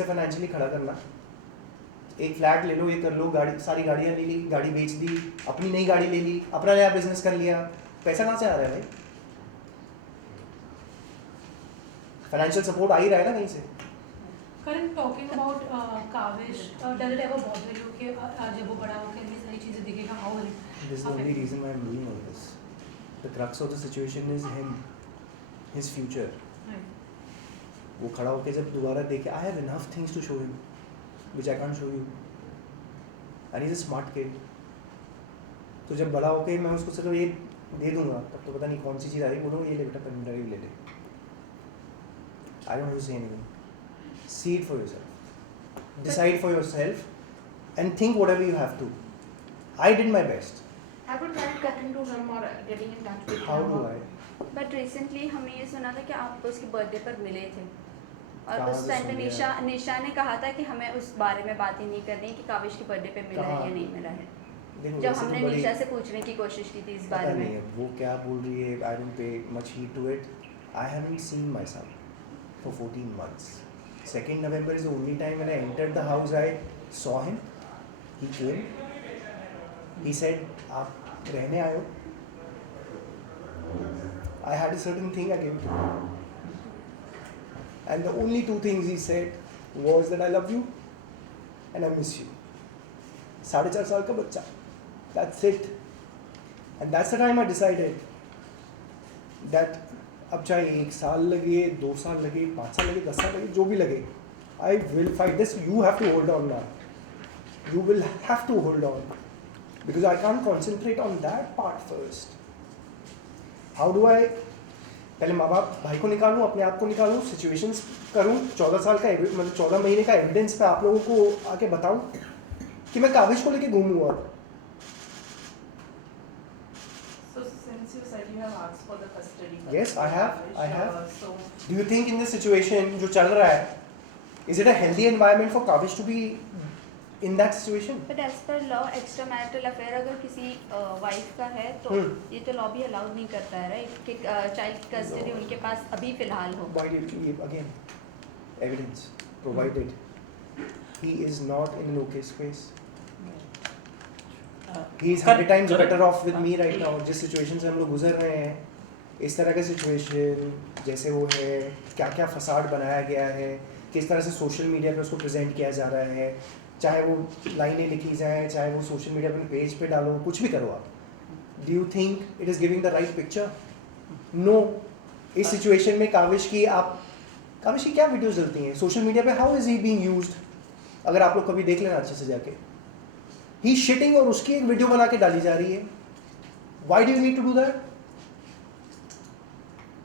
से फाइनेंशियली खड़ा करना, एक फ्लैट ले लो, ये कर लो, गाड़ी, सारी गाड़ियाँ ले ली, गाड़ी बेच दी, अपनी नई गाड़ी ले ली, अपना नया बिजनेस कर लिया, पैसा कहाँ से आ रहा है भाई? फाइनेंशियल सपोर्ट आ ही रहा है ना कहीं से। Karan, talking about Kavish, does it ever bother you कि जब वो बड़ा होकर ये सारी चीज़ें दिखेगा, how will it This is the only reason why I'm doing all this. The crux of the situation is him, his future. Right. वो खड़ा होकर जब दोबारा देखे, I have enough things to show him, which I can't show you. And he's a smart kid. तो जब बड़ा होके मैं उसको सिर्फ ये दे दूंगा, तब तो पता नहीं कौन सी चीज़ आ रही, बोलूँगा ये ले बेटा पेन ड्राइव ले ले। I don't have to say anything. See it for yourself. Decide for yourself and think whatever you have to. I did my best. Have you tried cutting to him or getting in touch with him? How do I? But recently हमने ये सुना था कि आप उसके birthday पर मिले थे और कहाँ उस से टाइम पे सुन लिया? निशा ने कहा था कि हमें उस बारे में बात ही नहीं करनी कि काविश के बर्थडे पे मिला है कहाँ? या नहीं मिला है। देखो, जब वैसे तो हमने बड़ी- निशा से पूछने की कोशिश की थी इस पता बारे नहीं में। है वो क्या बोल रही है। I don't pay much heed to it. I haven't seen my son for 14 months. 2nd November is the only time when I entered the house I saw him. He came. He said, आप रहने आए हो? I had a certain thing I gave to him. And the only 2 things he said was that I love you and I miss you. 4.5 साल का बच्चा. That's it. And that's the time I decided that अब चाहे 1 साल लगे, 2 साल लगे, 5 साल लगे, 10 साल लगे, जो भी लगे, I will fight this. You have to hold on now. You will have to hold on. Because I can't concentrate on that part first. How do I पहले माँ बाप भाई को निकालूं, अपने आप को निकालूं, सिचुएशंस करूं, 14 साल का मतलब 14 महीने का एविडेंस पे आप लोगों को आके बताऊं कि मैं काविश को लेके घूमूं अब। So since you said you have asked for the custody. Yes, I have. So Do you think in this situation जो चल रहा है, is it a healthy environment for Kavish to be in that situation? But as per law extra marital affair अगर किसी wife का है तो ये तो लॉ भी अलाउड नहीं करता है राइट कि चाइल्ड कस्टडी उनके पास अभी फिलहाल हो। Why did you again evidence provided? He is not in an okay space. He is 100 times better off with me right now. जिस सिचुएशन से हम लोग गुजर रहे हैं, इस तरह का सिचुएशन जैसे वो है, क्या क्या फसाड बनाया गया है, किस तरह से सोशल मीडिया पे उसको प्रेजेंट किया जा रहा है, चाहे वो लाइनें लिखी जाएं, चाहे वो सोशल मीडिया पे पेज पे डालो, कुछ भी करो आप। Do you think it is giving the right picture? No. इस सिचुएशन में काविश की क्या वीडियोस डलती हैं सोशल मीडिया पे? How is he being used? अगर आप लोग कभी देख लेना अच्छे से जाके, ही शिटिंग और उसकी एक वीडियो बना के डाली जा रही है। Why do you need to do that?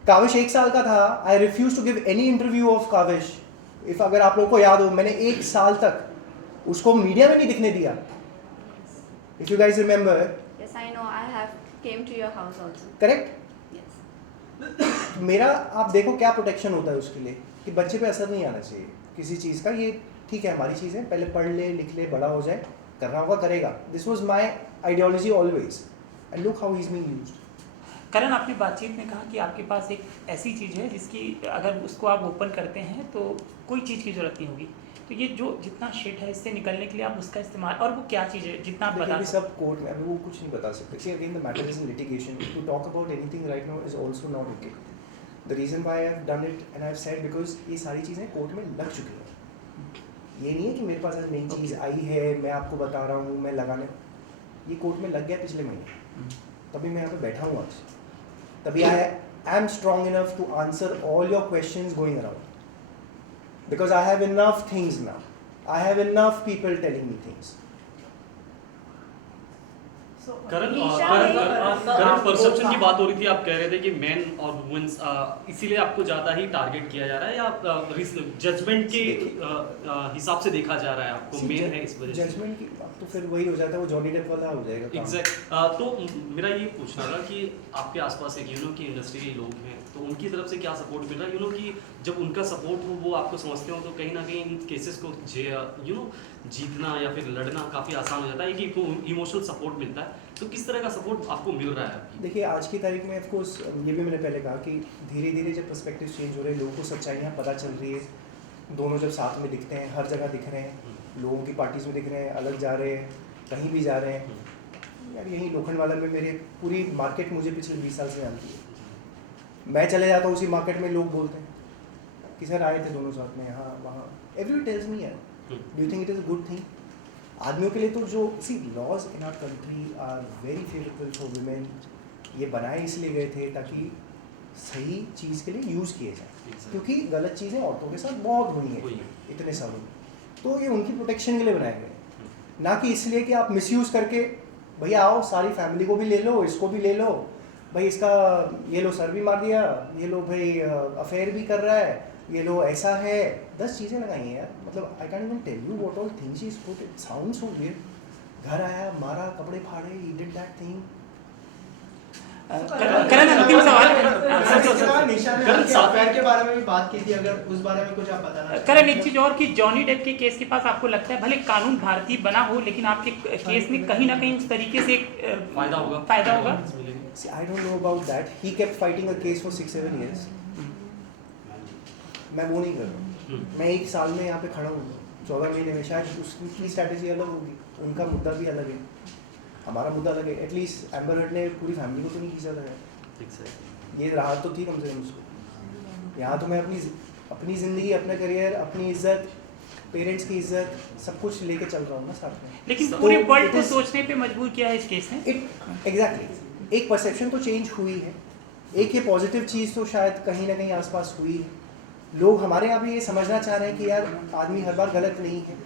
Kavish 1 साल का था। I refuse to give any interview of Kavish. If अगर आप लोगों को याद हो, मैंने 1 साल तक उसको मीडिया में नहीं दिखने दिया। If you guys remember. Yes I know, I have came to your house also. Correct. Yes. मेरा आप देखो क्या प्रोटेक्शन होता है उसके लिए कि बच्चे पे असर नहीं आना चाहिए किसी चीज़ का। ये ठीक है, हमारी चीज़ है, पहले पढ़ ले, लिख ले, बड़ा हो जाए, करना होगा करेगा। This was my ideology always and look how he is being used. Karan, आपने बातचीत में कहा कि आपके पास एक ऐसी चीज़ है जिसकी अगर उसको आप ओपन करते हैं तो कोई चीज़ की ज़रूरत नहीं होगी। तो ये जो जितना शिट है इससे निकलने के लिए आप उसका इस्तेमाल, और वो क्या चीज़ है जितना आप बता देखिए सब कोर्ट में, अभी वो कुछ नहीं बता सकते। See again the matter is in litigation. To talk about anything right now is also not okay. The reason why I have done it and I have said because ये सारी चीज़ें कोर्ट में लग चुकी हैं। ये नहीं है कि मेरे पास नई चीज़ आई है, मैं आपको बता रहा हूँ, मैं लगाने, ये कोर्ट में लग गया पिछले महीने, तभी मैं यहाँ पे बैठा हूँ आज। तभी I am strong enough to answer all your questions going around because I have enough things now. I have enough people telling me things. Karan Nisha Karan perception की बात हो रही थी, आप कह रहे थे कि मेन और वुमेन्स इसीलिए आपको ज़्यादा ही टारगेट किया जा रहा है या जजमेंट के हिसाब से देखा जा रहा है आपको मेन है इस वजह से? जजमेंट की तो फिर वही हो जाता है, वो जॉनी डेप वाला हो जाएगा काम। एग्जैक्ट। तो मेरा ये पूछना था कि आपके आसपास एक की इंडस्ट्री के लोग हैं, तो उनकी तरफ से क्या सपोर्ट मिल रहा है? कि जब उनका सपोर्ट हो, वो आपको समझते हो, तो कहीं ना कहीं इन केसेस को जीतना या फिर लड़ना काफ़ी आसान हो जाता है कि इमोशनल सपोर्ट मिलता है। तो किस तरह का सपोर्ट आपको मिल रहा है? देखिए आज की तारीख में ऑफकोर्स ये भी मैंने पहले कहा कि धीरे धीरे जब पर्सपेक्टिव चेंज हो रहे हैं, लोगों को सच्चाइयाँ पता चल रही है, दोनों जब साथ में दिखते हैं, हर जगह दिख रहे हैं, लोगों की पार्टीज में दिख रहे हैं, अलग जा रहे हैं, कहीं भी जा रहे हैं। यार यही लोखंडवाला में मेरे पूरी मार्केट मुझे पिछले 20 साल से जानती है। मैं चले जाता हूँ उसी मार्केट में, लोग बोलते हैं कि सर आए थे दोनों साथ में यहाँ वहाँ। एवरी टेल्स मी यार, do you think it is a good thing? आदमियों के लिए तो जो laws in our country are very favourable for women. ये बनाए इसलिए गए थे ताकि सही चीज़ के लिए यूज़ किए जाए, क्योंकि गलत चीज़ें औरतों के साथ बहुत हुई हैं इतने सालों में। तो ये उनकी प्रोटेक्शन के लिए बनाए गए, ना कि इसलिए कि आप मिसयूज़ करके भैया आओ सारी फैमिली को भी ले लो, इसको भी ले लो, भाई इसका ये लो सर भी मार दिया, ये लो भाई अफेयर भी कर रहा है, ये लो ऐसा है। 10 चीज़ें लगाई हैं यार, मतलब I can even tell you what all things he is put. It sounds so weird. घर आया, मारा, कपड़े फाड़े, he did that thing. Karan अंतिम सवाल। निशा ने अफेयर के बारे में भी बात की थी, अगर उस बारे में कुछ आप बताना। करण एक चीज और कि जॉनी डेप के केस के पास आपको लगता है भले कानून भारतीय बना हो, लेकिन आपके केस में कहीं ना कहीं उस तरीके से एक फायदा होगा। See, I don't know about that. He kept fighting a case for 6-7 years. मैं वो नहीं कर रहा। मैं 1 साल में यहाँ पे खड़ा हूँ, 14 महीने में। शायद उसकी स्ट्रैटेजी अलग होगी, उनका मुद्दा भी अलग है, हमारा मुद्दा अलग है। एटलीस्ट एम्बर हर्ड ने पूरी फैमिली को तो नहीं खींचा था, ये राहत तो थी कम से कम उसको। यहाँ तो मैं अपनी ज़िंदगी, अपना करियर, अपनी इज्जत, पेरेंट्स की इज्जत, सब कुछ लेके चल रहा हूँ ना साथ में। लेकिन तो पूरे वर्ल्ड को सोचने पे मजबूर किया है इस केस ने। एग्जैक्टली एक परसेप्शन तो चेंज हुई है, एक ये पॉजिटिव चीज़ तो शायद कहीं ना कहीं आसपास हुई है। लोग हमारे यहाँ भी ये समझना चाह रहे हैं कि यार आदमी हर बार गलत नहीं है,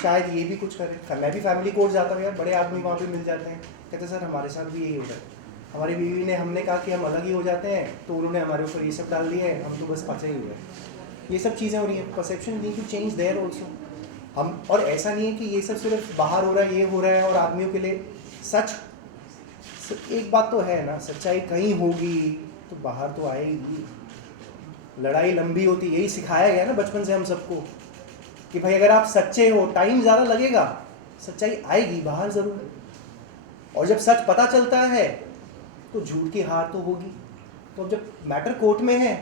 शायद ये भी कुछ करे। मैं भी फैमिली कोर्ट जाता हूँ यार, बड़े आदमी वहाँ पे मिल जाते हैं, कहते हैं सर हमारे साथ भी यही हो जाता है। हमारी बीवी ने, हमने कहा कि हम अलग ही हो जाते हैं, तो उन्होंने हमारे ऊपर ये सब डाल दिया है, हम तो बस पाचा ही हुए। ये सब चीज़ें हो रही हैं, perception need to change there also. हम, और ऐसा नहीं है कि ये सब सिर्फ बाहर हो रहा है, ये हो रहा है और आदमियों के लिए। एक बात तो है ना, सच्चाई कहीं होगी तो बाहर तो आएगी। लड़ाई लंबी होती, यही सिखाया गया ना बचपन से हम सबको कि भाई अगर आप सच्चे हो, टाइम ज़्यादा लगेगा, सच्चाई आएगी बाहर ज़रूर। और जब सच पता चलता है तो झूठ की हार तो होगी। तो अब जब मैटर कोर्ट में है,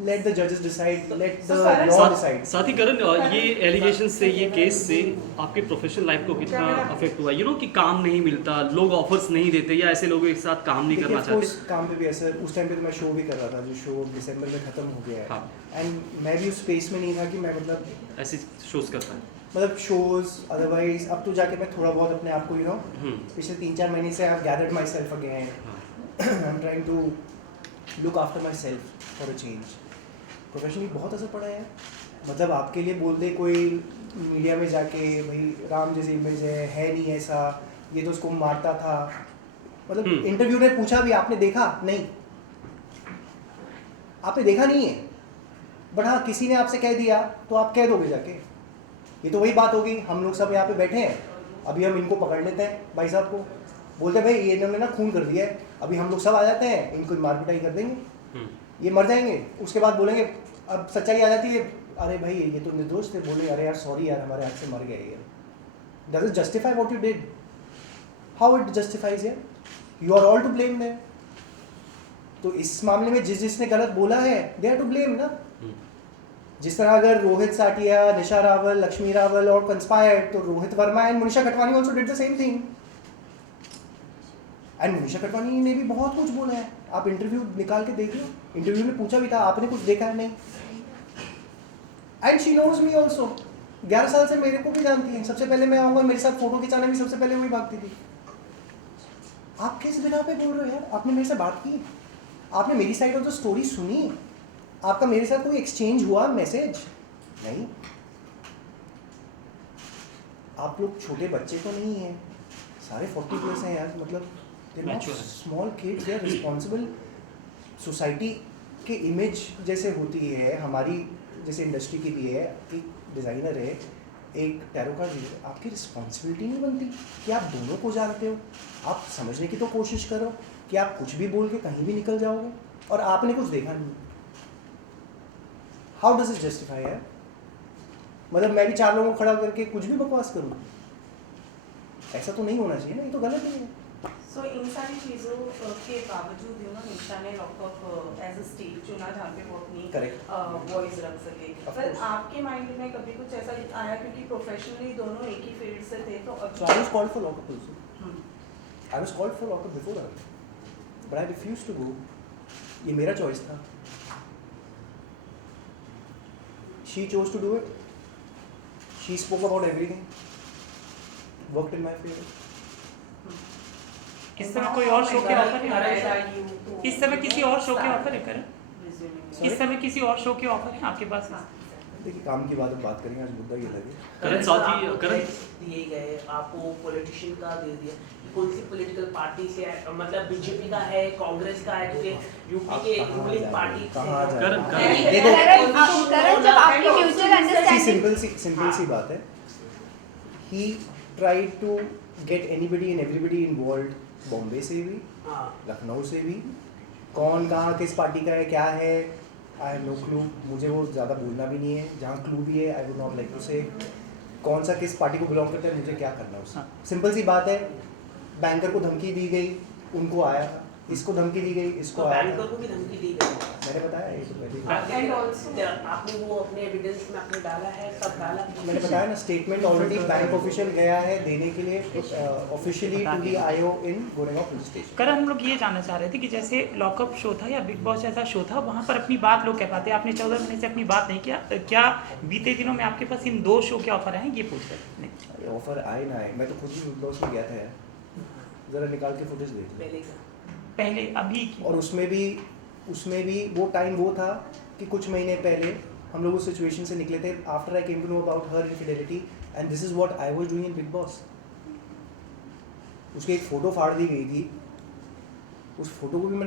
let the judges decide, let the law decide. साथ ही करण, ये एलिगेशन से, ये केस से आपके प्रोफेशनल लाइफ को कितना अफेक्ट हुआ? कि काम नहीं मिलता, लोग ऑफर्स नहीं देते, या ऐसे लोगों के साथ काम नहीं करना चाहते? काम पे भी असर, उस टाइम पे तो मैं शो भी कर रहा था, जो शो दिसंबर में खत्म हो गया है। एंड मैं भी उस स्पेस में नहीं था कि मैं मतलब ऐसे शोज करता है, मतलब शोज। अदरवाइज अब तो जाके मैं थोड़ा बहुत अपने आप को पिछले 3-4 महीने से I have gathered myself again. I am trying to look after myself for a change. Professionally बहुत असर पड़ा है। मतलब आपके लिए बोल दे कोई मीडिया में जाके, भाई राम जैसी इमेज है नहीं ऐसा, ये तो उसको मारता था। मतलब इंटरव्यू ने पूछा भी, आपने देखा नहीं, आपने देखा नहीं है, बट हाँ किसी ने आपसे कह दिया तो आप कह दोगे जाके। ये तो वही बात होगी, हम लोग सब यहाँ पे बैठे हैं, अभी हम इनको पकड़ लेते हैं भाई साहब को, बोलते हैं भाई ये इन्होंने ना खून कर दिया है, अभी हम लोग सब आ जाते हैं, इनको मार पिटाई कर देंगे, ये मर जाएंगे। उसके बाद बोलेंगे, अब सच्चाई आ जाती है, अरे भाई ये तो निर्दोष थे, बोले अरे यार सॉरी यार हमारे हाथ से मर गए ये। Does it justify what you did? How it justifies यार? You are all to blame there. तो इस मामले में जिसने गलत बोला है, दे आर टू ब्लेम ना। जिस तरह अगर रोहित साटिया, निशा रावल, लक्ष्मी रावल और कंस्पायर्ड, तो Rohit Verma and Manisha Khatwani also did the same thing. And Manisha Khatwani ने भी बहुत कुछ बोला है, आप इंटरव्यू निकाल के देख लो। इंटरव्यू में पूछा भी था, आपने कुछ देखा है? नहीं। And she knows me also, 11 साल से मेरे को भी जानती है। सबसे पहले मैं आऊँगा, मेरे साथ फोटो खिंचाने भी सबसे पहले वही भागती थी। आप किस बिना पे बोल रहे हो यार? आपने मेरे से बात की, आपने मेरी साइड ऑफ द स्टोरी सुनी, आपका मेरे साथ कोई एक्सचेंज हुआ मैसेज? नहीं। आप लोग छोटे बच्चे तो नहीं हैं, सारे 40+ हैं यार। मतलब small kids, they are responsible. Society के इमेज जैसे होती है हमारी, जैसे इंडस्ट्री की भी है, एक डिज़ाइनर है, एक टैरो कार्ड रीडर है, आपकी रिस्पॉन्सिबिलिटी नहीं बनती कि आप दोनों को जानते हो? आप समझने की तो कोशिश करो कि आप कुछ भी बोल के कहीं भी निकल जाओगे और आपने कुछ देखा नहीं। हाउ डज इट जस्टिफाई यार? मतलब मैं भी 4 लोगों को खड़ा करके कुछ भी बकवास करूँ? ऐसा तो नहीं होना चाहिए ना, ये तो गलत ही है। सो इन सारी चीज़ों के बावजूद निशा ने लॉकअप एज अ स्टेज चुना जहाँ पे वो अपनी Correct. वॉइस रख सके। Of पर course. आपके माइंड में कभी कुछ ऐसा आया क्योंकि प्रोफेशनली दोनों एक ही फील्ड से थे तो So I was called for lockup also. Hmm, I was called for lockup before that, but I refused to go. ये मेरा choice था. She chose to do it. She spoke about everything. Worked in my favor. इस समय कोई और show के offer है? है इस समय किसी और शो के ऑफर है करण? Sorry? इस समय किसी और शो के ऑफर है आपके पास? देखिए काम की बात हम बात करेंगे, आज मुद्दा ये लगे. करण साथ ही करण दिए गए आपको पॉलिटिशियन का दे दिया, कौन सी पॉलिटिकल पार्टी से है? मतलब बीजेपी का है, कांग्रेस का है, क्योंकि यूपी के रूलिंग पार्टी कहाँ जा करण रहे हैं? करण देखो करण जब आपकी म्यूचुअल अंडरस्टैंडिंग सिंपल सी बात है. He tried to get anybody and everybody involved. Bombay से भी, हाँ लखनऊ से भी, कौन कहाँ किस पार्टी का है क्या है, आई हैव नो क्लू. मुझे वो ज़्यादा बोलना भी नहीं है. जहाँ क्लू भी है I would not like to say कौन सा किस पार्टी को बिलोंग करता है, मुझे क्या करना है उससे. सिंपल सी बात है. बैंकर को धमकी दी गई, उनको आया. इसको धमकी दी गई, इसको तो आया. बैंकर को भी धमकी दी गई। मैंने बताया ये तो पहले ही. And also- आपने वो अपने एविडेंस में आपने डाला है, सब डाला है? मैंने बताया ना, स्टेटमेंट ऑलरेडी बैंक ऑफिशियल गया है देने के लिए officially to the IO in Goregaon police station. Karan हम लोग ये जानना चाह रहे थे कि जैसे लॉकअप शो था या बिग बॉस जैसा शो था, वहाँ पर अपनी बात लोग कह पाते, आपने 14 महीने से अपनी बात नहीं किया. क्या बीते दिनों में आपके पास इन 2 शो के ऑफर आए, ये पूछ रहे थे. ऑफर आए ना आए, मैं तो खुद भी बिग बॉस में गया था यार. ज़रा निकाल के फुटेज देख लो. पहले का पहले अभी की और उसमें भी वो टाइम वो था कि कुछ महीने पहले हम लोग उस सिचुएशन से निकले थे. After I came to know about her infidelity and this is what I was doing in Bigg Boss. उसकी एक फ़ोटो फाड़ दी गई थी. उस फोटो को भी मैंने